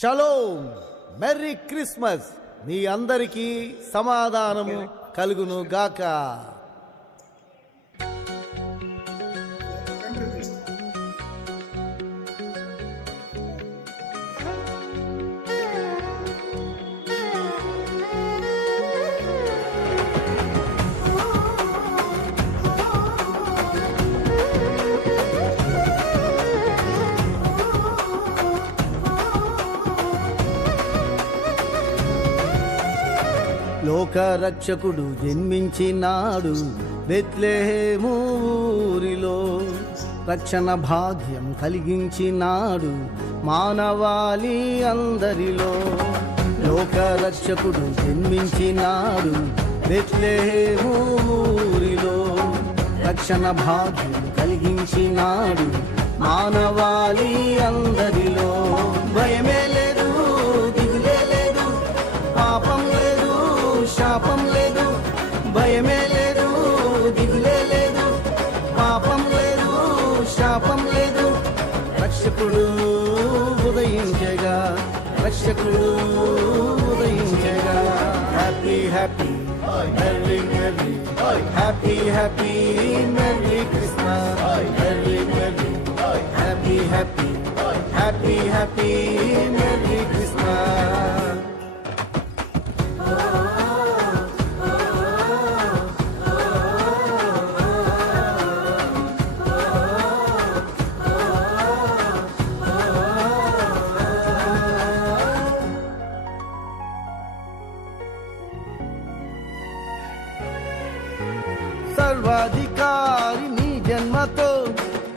Shalom, merry Christmas. మీ అందరికీ సమాధానము కలుగును గాక. లోక రక్షకుడు జన్మించినాడు బెత్లెహేము ఊరిలో. రక్షణ భాగ్యం కలిగించినాడు మానవాళి అందరిలో. లోక రక్షకుడు జన్మించినాడు బెత్లెహేము ఊరిలో. రక్షణ భాగ్యం కలిగించినాడు మానవాళి అందరిలో. భయమే లేదు, దిగులే లేదు, పాపం లేదు, శాపం లేదు. భయమే లేదు, దిగులే లేదు, పాపం లేదు, శాపం లేదు. రక్షకుడు ఉదయించగా, రక్షకుడు ఉదయించగా. Happy happy merry merry, happy happy merry Christmas. Merry merry, happy happy, happy happy merry Christmas. సర్వాధికారి నీ జన్మతో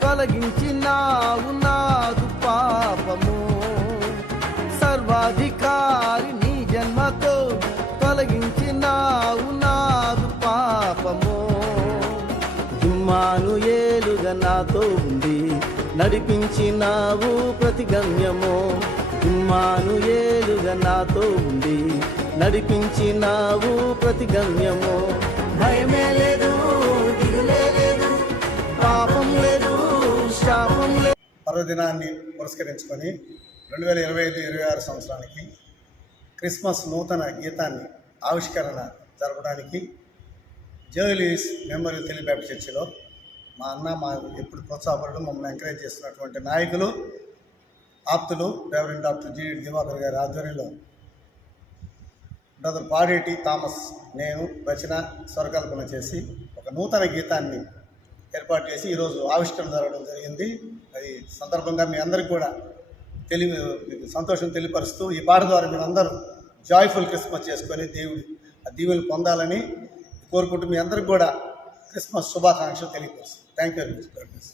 తొలగించినావు నాదు పాపము. సర్వాధికారి నీ జన్మతో తొలగించినావు నాదు పాపము. ఇమ్మానుయేలుగా నాతో ఉండి నడిపించినావు ప్రతిగమ్యము. ఇమ్మానుయేలుగా నాతో ఉండి నడిపించినావు ప్రతిగమ్యము. భయమే లేదు, దిగులే లేదు, పాపం లేదు, శాపం లేదు. పర్వదినాన్ని పురస్కరించుకొని 2025-26 సంవత్సరానికి క్రిస్మస్ నూతన గీతాన్ని ఆవిష్కరణ జరపడానికి జోయిలీస్ మెమోరియల్ తెలుగు బ్యాప్టిస్ట్ చర్చిలో మా ఎప్పుడు ప్రోత్సాహపడడం, మమ్మల్ని ఎంకరేజ్ చేస్తున్నటువంటి నాయకులు, ఆప్తులు రెవరెండ్ డాక్టర్ జి దివాకర్ గారి ఆధ్వర్యంలో బ్రదర్ పాడేటి థామస్, నేను రచన స్వరకల్పన చేసి ఒక నూతన గీతాన్ని ఏర్పాటు చేసి ఈరోజు ఆవిష్కరణ జరగడం జరిగింది. అది సందర్భంగా మీ అందరికీ కూడా సంతోషం తెలియపరుస్తూ ఈ పాట ద్వారా మీరు అందరూ జాయ్ఫుల్ క్రిస్మస్ చేసుకొని ఆ దీవెనలు పొందాలని కోరుకుంటూ మీ అందరికీ కూడా క్రిస్మస్ శుభాకాంక్షలు తెలియపరుస్తాను. Thank you very much.